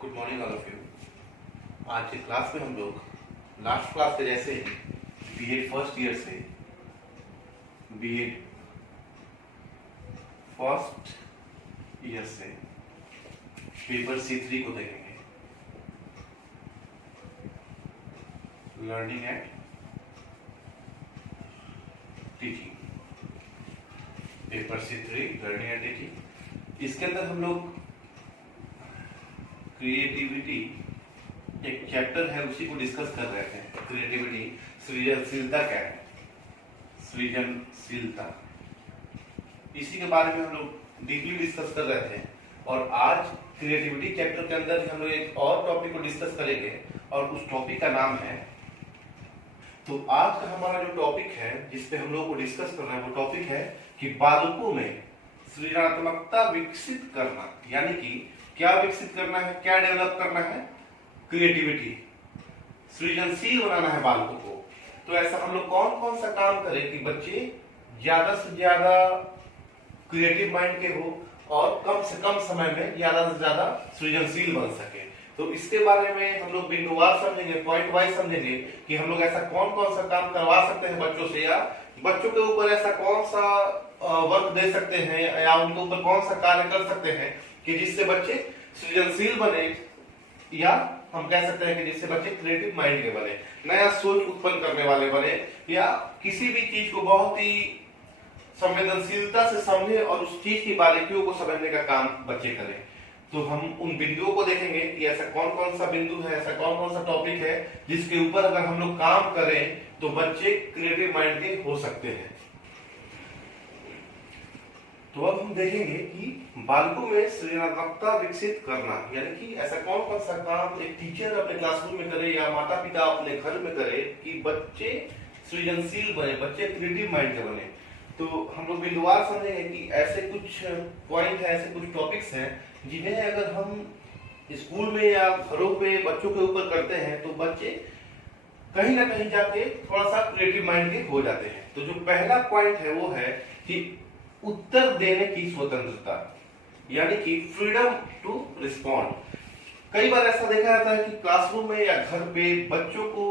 Good morning all of you. आज के class में हम लोग लास्ट क्लास के जैसे ही बीएड फर्स्ट ईयर से बीएड फर्स्ट ईयर से पेपर C3 को देखेंगे, learning and teaching. Paper C3 learning and teaching, इसके अंदर हम लोग क्रिएटिविटी एक चैप्टर है उसी को डिस्कस कर रहे थे। क्रिएटिविटी, सृजनशीलता क्या है, सृजनशीलता, इसी के बारे में हम लोग डीपली डिस्कस कर रहे थे। और आज क्रिएटिविटी चैप्टर के अंदर हम लोग एक और टॉपिक को डिस्कस करेंगे और उस टॉपिक का नाम है, तो आज का हमारा जो टॉपिक है जिसपे हम लोग को डिस्कस करना है वो टॉपिक है कि बालकों में सृजनात्मकता विकसित करना। यानी कि क्या विकसित करना है, क्या डेवलप करना है, क्रिएटिविटी, सृजनशील बनाना है बालकों को। तो ऐसा हम लोग कौन कौन सा काम करें कि बच्चे ज्यादा से ज्यादा क्रिएटिव माइंड के हो और कम से कम समय में ज्यादा से ज्यादा सृजनशील बन सके। तो इसके बारे में हम लोग बिंदुवार समझेंगे, पॉइंट वाइज समझेंगे कि हम लोग ऐसा कौन कौन सा काम करवा सकते हैं बच्चों से, या बच्चों के ऊपर ऐसा कौन सा वर्क दे सकते हैं या उनके ऊपर कौन सा कार्य कर सकते हैं कि जिससे बच्चे सृजनशील बने, या हम कह सकते हैं कि जिससे बच्चे क्रिएटिव माइंड के बने, नया सोच उत्पन्न करने वाले बने, या किसी भी चीज को बहुत ही संवेदनशीलता से समझे और उस चीज की बारीकियों को समझने का काम बच्चे करें। तो हम उन बिंदुओं को देखेंगे कि ऐसा कौन कौन सा बिंदु है, ऐसा कौन कौन सा टॉपिक है जिसके ऊपर अगर हम लोग काम करें तो बच्चे क्रिएटिव माइंड के हो सकते हैं। तो अब हम देखेंगे कि बालकों में सृजनात्मकता विकसित करना, यानी कि ऐसा कौन कौन सा काम एक टीचर अपने क्लासरूम में करे या माता पिता अपने घर में करे कि बच्चे सृजनशील बने, बच्चे क्रिएटिव माइंड के बने। तो हम लोग बिंदुवार समझेंगे कि ऐसे कुछ पॉइंट है, ऐसे कुछ टॉपिक्स हैं जिन्हें अगर हम स्कूल में या घरों पे बच्चों के ऊपर करते हैं तो बच्चे कहीं ना कहीं जाके थोड़ा सा क्रिएटिव माइंड के हो जाते हैं। तो जो पहला पॉइंट है वो है कि उत्तर देने की स्वतंत्रता, यानी कि फ्रीडम टू रिस्पॉन्ड। कई बार ऐसा देखा जाता है कि क्लासरूम में या घर पे बच्चों को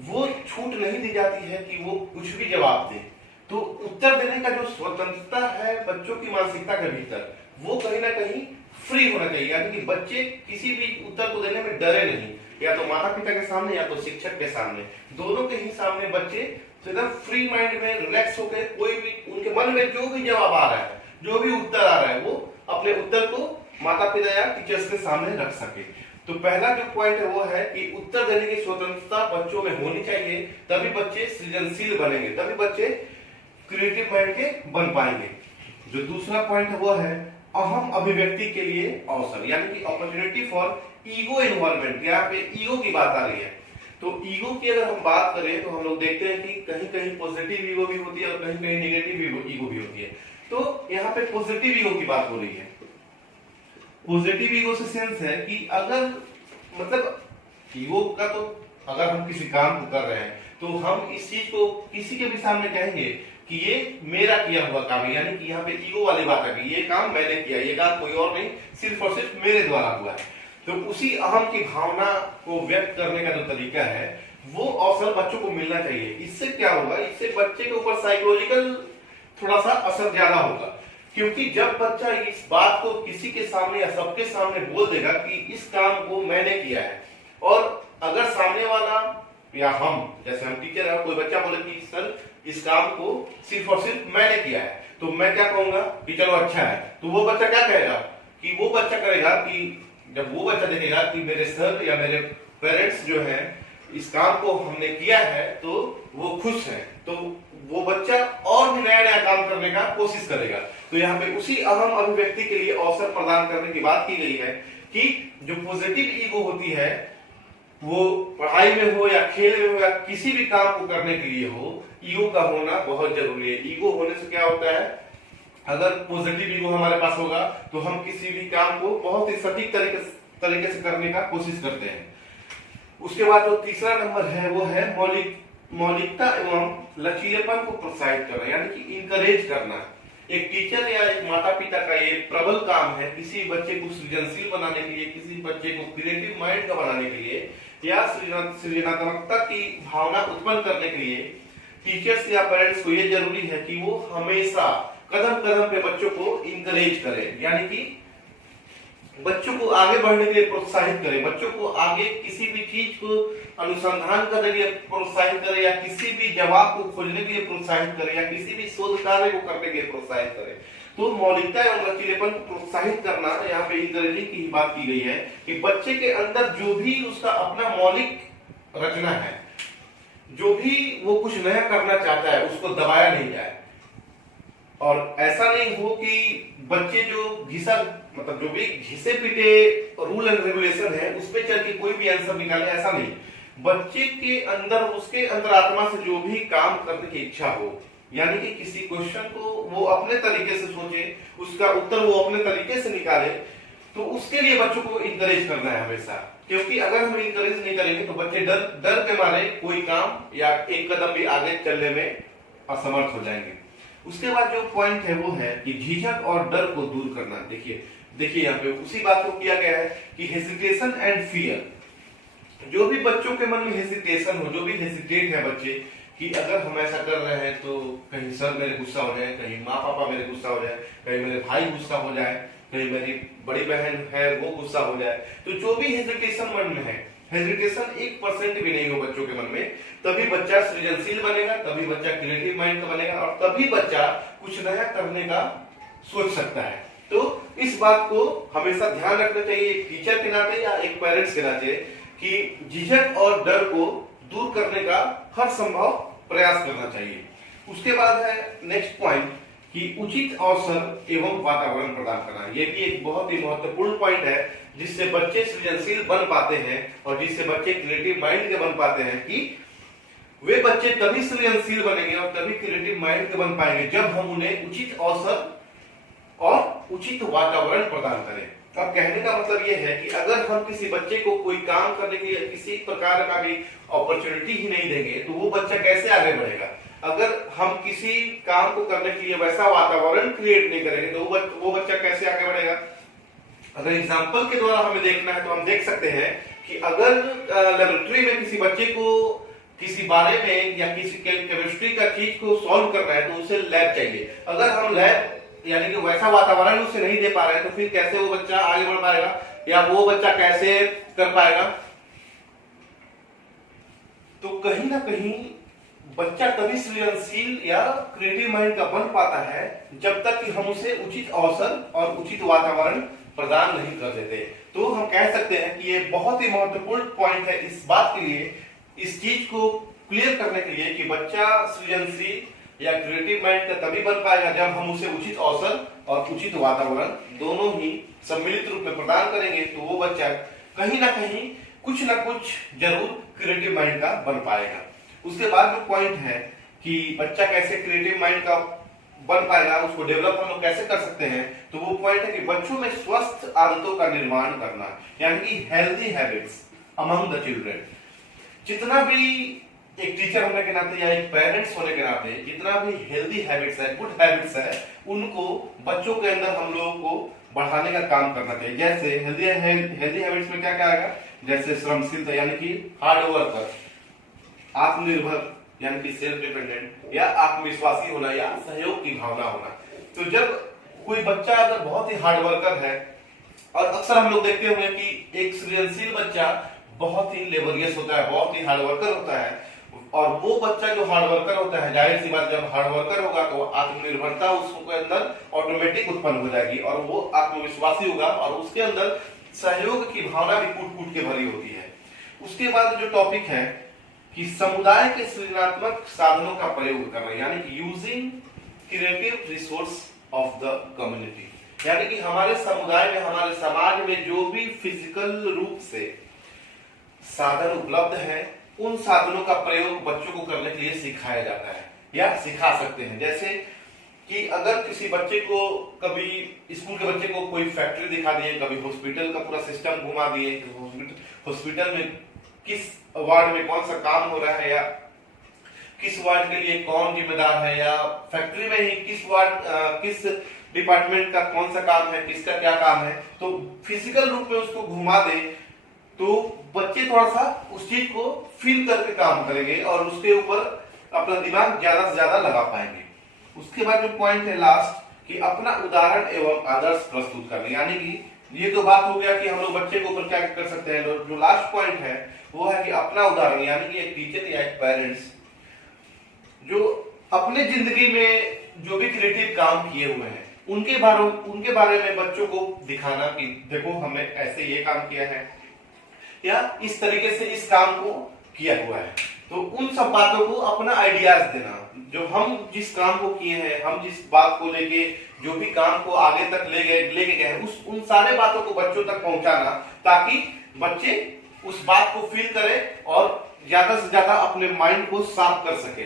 वो छूट नहीं दी जाती है कि वो कुछ भी जवाब दें। तो उत्तर देने का जो स्वतंत्रता है बच्चों की मानसिकता के भीतर, वो कहीं ना कहीं फ्री होना चाहिए। यानी कि बच्चे किसी भी उत्तर को देने में डरे नहीं, या तो माता पिता के सामने या तो शिक्षक के सामने, दोनों के ही सामने बच्चे एकदम फ्री माइंड में रिलैक्स होकर कोई भी उनके मन में जो भी जवाब आ रहा है, जो भी उत्तर आ रहा है, वो अपने उत्तर को माता पिता या टीचर्स के सामने रख सके। तो पहला जो पॉइंट है वो है कि उत्तर देने की स्वतंत्रता बच्चों में होनी चाहिए, तभी बच्चे सृजनशील बनेंगे, तभी बच्चे क्रिएटिव माइंड के बन पाएंगे। जो दूसरा पॉइंट है वो है अहम अभिव्यक्ति के लिए अवसर, यानी कि अपॉर्चुनिटी फॉर ईगो इन्वॉल्वमेंट। यहाँ पे ईगो की बात आ रही है। तो ईगो की अगर हम बात करें तो हम लोग देखते हैं कि कहीं कहीं पॉजिटिव ईगो भी होती है और कहीं कहीं नेगेटिव ईगो भी होती है। तो यहाँ पे पॉजिटिव ईगो की बात हो रही है। पॉजिटिव ईगो से सेंस है कि अगर मतलब ईगो का तो अगर हम किसी काम को कर रहे हैं तो हम इस चीज को किसी के भी सामने कहेंगे कि ये मेरा किया हुआ काम है, यानी कि यहाँ पे ईगो वाली बात है कि ये काम मैंने किया, ये काम कोई और नहीं, सिर्फ और सिर्फ मेरे द्वारा हुआ है। तो उसी अहम की भावना को व्यक्त करने का जो तरीका है वो अवसर बच्चों को मिलना चाहिए। इससे क्या होगा, इससे बच्चे के ऊपर साइकोलॉजिकल थोड़ा सा असर ज्यादा होगा, क्योंकि जब बच्चा इस बात को किसी के सामने या सबके सामने बोल देगा कि इस काम को मैंने किया है, और अगर सामने वाला या हम, जैसे हम टीचर है, कोई बच्चा बोले कि सर इस काम को सिर्फ और सिर्फ मैंने किया है, तो मैं क्या कहूंगा कि चलो अच्छा है। तो वो बच्चा क्या कहेगा कि वो बच्चा करेगा कि जब वो बच्चा देखेगा कि मेरे सर या मेरे पेरेंट्स जो है इस काम को हमने किया है तो वो खुश है, तो वो बच्चा और भी नया नया काम करने का कोशिश करेगा। तो यहाँ पे उसी अहम अभिव्यक्ति के लिए अवसर प्रदान करने की बात की गई है कि जो पॉजिटिव ईगो होती है वो पढ़ाई में हो या खेल में हो या किसी भी काम को करने के लिए हो, ईगो का होना बहुत जरूरी है। ईगो होने से क्या होता है, अगर पॉजिटिव ईगो हमारे पास होगा तो हम किसी भी काम को बहुत ही सटीक तरीके से करने का कोशिश करते हैं। उसके बाद जो तीसरा नंबर है वो है मौलिकता एवं लचीलेपन को प्रोत्साहित करना, यानी कि इंकरेज करना। एक टीचर या एक माता पिता का ये प्रबल काम है किसी बच्चे को सृजनशील बनाने के लिए, किसी बच्चे को क्रिएटिव माइंड का बनाने के लिए या सृजनात्मकता की भावना उत्पन्न करने के लिए टीचर्स या पेरेंट्स को ये जरूरी है कि वो हमेशा कदम कदम पे बच्चों को इंकरेज करें, यानी कि बच्चों को आगे बढ़ने के लिए प्रोत्साहित करें, बच्चों को आगे किसी भी चीज को अनुसंधान करने के लिए प्रोत्साहित करें, या किसी भी जवाब को खोजने के लिए प्रोत्साहित करें, या किसी भी शोध कार्य को करने के लिए प्रोत्साहित करें। तो मौलिकता एवं लचीलेपन को प्रोत्साहित करना, यहाँ पे इंकरेजिंग की बात की गई है कि बच्चे के अंदर जो भी उसका अपना मौलिक रचना है, जो भी वो कुछ नया करना चाहता है, उसको दबाया नहीं जाए। और ऐसा नहीं हो कि बच्चे जो मतलब जो भी घिसे पीटे रूल एंड रेगुलेशन है उस पे चल के कोई भी आंसर निकाले, ऐसा नहीं। बच्चे के अंदर उसके अंतरात्मा से जो भी काम करने की इच्छा हो, यानी कि किसी क्वेश्चन को वो अपने तरीके से सोचे, उसका उत्तर वो अपने तरीके से निकाले, तो उसके लिए बच्चों को इंकरेज करना है हमेशा। क्योंकि अगर हम इंकरेज नहीं करेंगे तो बच्चे डर के मारे कोई काम या एक कदम भी आगे चलने में असमर्थ हो जाएंगे। उसके बाद जो पॉइंट है वो है कि झिझक और डर को दूर करना। देखिए यहाँ पे उसी बात को किया गया है कि हेजिटेशन एंड फियर। जो भी बच्चों के मन में हेजिटेशन हो, जो भी हेजिटेट है बच्चे कि अगर हम ऐसा कर रहे हैं तो कहीं सर मेरे गुस्सा हो जाए, कहीं माँ पापा मेरे गुस्सा हो जाए, कहीं मेरे भाई गुस्सा हो जाए, कहीं मेरी बड़ी बहन है वो गुस्सा हो जाए, तो जो भी हेजिटेशन मन में है, हेजिटेशन 1% भी नहीं हो बच्चों के मन में, तभी बच्चा सृजनशील बनेगा, तभी बच्चा क्रिएटिव माइंड का बनेगा, और तभी बच्चा कुछ नया करने का सोच सकता है। तो इस बात को हमेशा ध्यान रखना चाहिए एक टीचर के नाते या एक पेरेंट्स के नाते कि झिझक और डर को दूर करने का हर संभव प्रयास करना चाहिए। उसके बाद है नेक्स्ट पॉइंट कि उचित अवसर एवं वातावरण प्रदान करना। यह भी एक बहुत ही महत्वपूर्ण पॉइंट है जिससे बच्चे सृजनशील बन पाते हैं और जिससे बच्चे क्रिएटिव माइंड के बन पाते हैं कि वे बच्चे तभी सृजनशील बनेंगे और तभी क्रिएटिव माइंड के बन पाएंगे जब हम उन्हें उचित अवसर और उचित वातावरण प्रदान करें। अब कहने का मतलब यह है कि अगर हम किसी बच्चे को कोई काम करने के लिए किसी प्रकार का भी अपॉर्चुनिटी ही नहीं देंगे तो वो बच्चा कैसे आगे बढ़ेगा। अगर हम किसी काम को करने के लिए वैसा वातावरण क्रिएट नहीं करेंगे तो वो बच्चा कैसे आगे बढ़ेगा। अगर एग्जाम्पल के द्वारा हमें देखना है तो हम देख सकते हैं कि अगर लेबोरेटरी में किसी बच्चे को किसी बारे में या किसी केमिस्ट्री का चीज को सॉल्व करना है तो उसे लैब चाहिए। अगर हम लैब यानी कि वैसा वातावरण उसे नहीं दे पा रहे हैं तो फिर कैसे वो बच्चा आगे बढ़ पाएगा या वो बच्चा कैसे कर पाएगा। तो कहीं ना कहीं बच्चा तभी सृजनशील या क्रिएटिव माइंड का बन पाता है जब तक कि हम उसे उचित अवसर और उचित वातावरण प्रदान नहीं कर देते। तो हम कह सकते हैं कि ये बहुत ही महत्वपूर्ण पॉइंट है इस बात के लिए, इस चीज को क्लियर करने के लिए कि बच्चा सृजनशील या क्रिएटिव माइंड का तभी बन पाएगा जब हम उसे उचित अवसर और उचित वातावरण दोनों ही सम्मिलित रूप में प्रदान करेंगे। तो वो बच्चा कहीं ना कहीं कुछ ना कुछ जरूर क्रिएटिव माइंड का बन पाएगा। उसके बाद जो पॉइंट है कि बच्चा कैसे क्रिएटिव माइंड का बन पाएगा, उसको डेवलप हम लोग कैसे कर सकते हैं, तो वो पॉइंट है कि बच्चों में स्वस्थ आदतों का निर्माण करना, यानी कि healthy habits among the children. जितना भी एक टीचर होने के नाते या एक पेरेंट्स होने के नाते जितना भी हेल्दी हैबिट्स है, गुड हैबिट्स है, उनको बच्चों के अंदर हम लोगों को बढ़ाने का काम करना चाहिए। जैसे हेल्दी हैबिट्स में क्या क्या आएगा, जैसे श्रमशीलता यानी कि हार्ड वर्कर, आत्मनिर्भर यानी कि सेल्फ डिपेंडेंट, या आत्मविश्वासी होना या सहयोग की भावना होना। तो जब कोई बच्चा अगर बहुत ही हार्ड वर्कर है, और अक्सर हम लोग देखते हुए कि एक सृजनशील बच्चा बहुत ही लेबोरियस होता है, बहुत ही हार्ड वर्कर होता है, और वो बच्चा जो हार्ड वर्कर होता है, जाहिर सी बात जब हार्ड वर्कर होगा तो आत्मनिर्भरता उसके अंदर ऑटोमेटिक उत्पन्न हो जाएगी और वो आत्मविश्वासी होगा और उसके अंदर सहयोग की भावना भी कूट कूट के भरी होती है। उसके बाद जो टॉपिक है कि समुदाय के सृजनात्मक साधनों का प्रयोग करना, यानी कि using creative resource of the community, यानी कि हमारे समुदाय में, हमारे समाज में जो भी फिजिकल रूप से साधन उपलब्ध है उन साधनों का प्रयोग बच्चों को करने के लिए सिखाया जाता है या सिखा सकते हैं। जैसे कि अगर किसी बच्चे को, कभी स्कूल के बच्चे को कोई फैक्ट्री दिखा दिए, कभी हॉस्पिटल का पूरा सिस्टम घुमा दिए, हॉस्पिटल में किस वार्ड में कौन सा काम हो रहा है या किस वार्ड के लिए कौन जिम्मेदार है, या फैक्ट्री में ही किस वार्ड किस डिपार्टमेंट का कौन सा काम है, किसका क्या काम है, तो फिजिकल रूप में उसको घुमा दे तो बच्चे थोड़ा सा उस चीज को फील करके काम करेंगे और उसके ऊपर अपना दिमाग ज्यादा से ज्यादा लगा पाएंगे। उसके बाद जो पॉइंट है लास्ट, कि अपना उदाहरण एवं आदर्श प्रस्तुत करना, यानी कि ये तो बात हो गया कि हम लोग बच्चे के ऊपर क्या कर सकते हैं। जो लास्ट पॉइंट है वो है कि अपना उदाहरण, यानी कि एक टीचर या एक पेरेंट्स जो अपने जिंदगी में जो भी क्रिएटिव काम किए हुए हैं उनके बारे में बच्चों को दिखाना कि देखो हमने ऐसे ये काम किया है या इस तरीके से इस काम को किया हुआ है। तो उन सब बातों को अपना आइडियाज देना, जो हम जिस काम को किए हैं, हम जिस बात को लेके जो भी काम को आगे तक लेके गए हैं, उन सारे बातों को बच्चों तक पहुंचाना, ताकि बच्चे उस बात को फील करें और ज्यादा से ज्यादा अपने माइंड को साफ कर सके।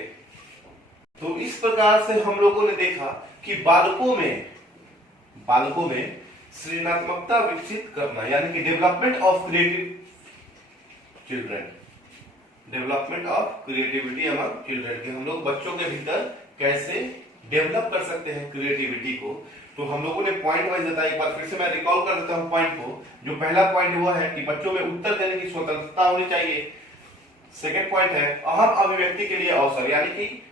तो इस प्रकार से हम लोगों ने देखा कि बालकों में सृजनात्मकता विकसित करना, यानी कि development of creativity among children, कि हम लोग बच्चों के भीतर कैसे डेवलप कर सकते हैं क्रिएटिविटी को। तो हम लोगों ने पॉइंट वाइज बताया, एक बार फिर से मैं रिकॉल कर देता हूं पॉइंट को। जो पहला पॉइंट वो है कि बच्चों में उत्तर देने की स्वतंत्रता होनी चाहिए। सेकंड पॉइंट है अहम अभिव्यक्ति के लिए अवसर, यानी कि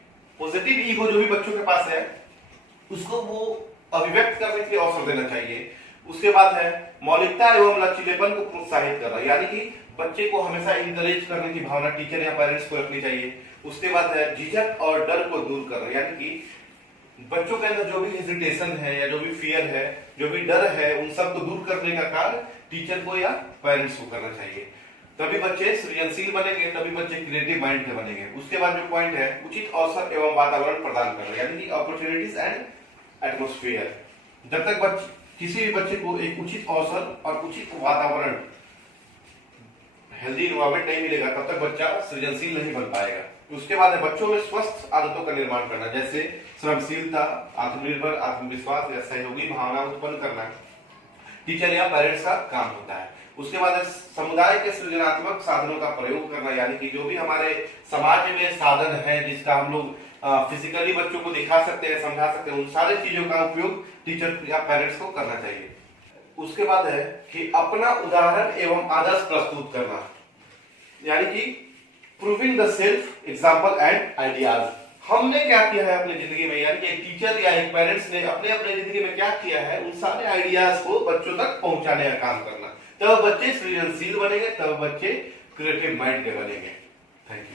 पॉजिटिव ईगो जो भी बच्चों के पास है उसको वो अभिव्यक्त करने के लिए अवसर देना चाहिए। उसके बाद है मौलिकता एवं लचीलेपन को प्रोत्साहित करना, यानी कि बच्चे को हमेशा इंकरेज करने की भावना टीचर या पेरेंट्स को रखनी चाहिए। उसके बाद है झिझक और डर को दूर करना, यानी कि बच्चों के अंदर जो भी हेजिटेशन है या जो भी फियर है, जो भी डर है, उन सब को दूर करने का कार्य टीचर को या पेरेंट्स को करना चाहिए। तभी बच्चे सृजनशील बनेंगे, तभी बच्चे क्रिएटिव माइंड के बनेंगे। उसके बाद जो पॉइंट है उचित अवसर एवं वातावरण प्रदान करना, यानी कि अपॉर्चुनिटीज एंड एटमॉस्फेयर। जब तक किसी भी बच्चे को एक उचित अवसर और उचित वातावरण, हेल्दी एनवायरनमेंट नहीं मिलेगा, तब तक बच्चा सृजनशील नहीं बन पाएगा। उसके बाद है बच्चों में स्वस्थ आदतों का निर्माण करना, जैसे श्रमशीलता, आत्मनिर्भर, आत्मविश्वास या सहयोगी भावना उत्पन्न करना टीचर या पेरेंट्स का काम होता है। उसके बाद है समुदाय के सृजनात्मक साधनों का प्रयोग करना, यानी कि जो भी हमारे समाज में साधन है जिसका हम लोग फिजिकली बच्चों को दिखा सकते हैं, समझा सकते हैं, उन सारे चीजों का उपयोग टीचर या पेरेंट्स को करना चाहिए। उसके बाद है कि अपना उदाहरण एवं आदर्श प्रस्तुत करना, यानी कि proving the self example and ideas. हमने क्या किया है अपनी जिंदगी में, यानी कि एक टीचर या एक पेरेंट्स ने अपने जिंदगी में क्या किया है, उन सारे आइडियाज को बच्चों तक पहुंचाने का काम करना। तब बच्चे सृजनशील बनेंगे, तब बच्चे क्रिएटिव माइंड के बनेंगे। Thank you.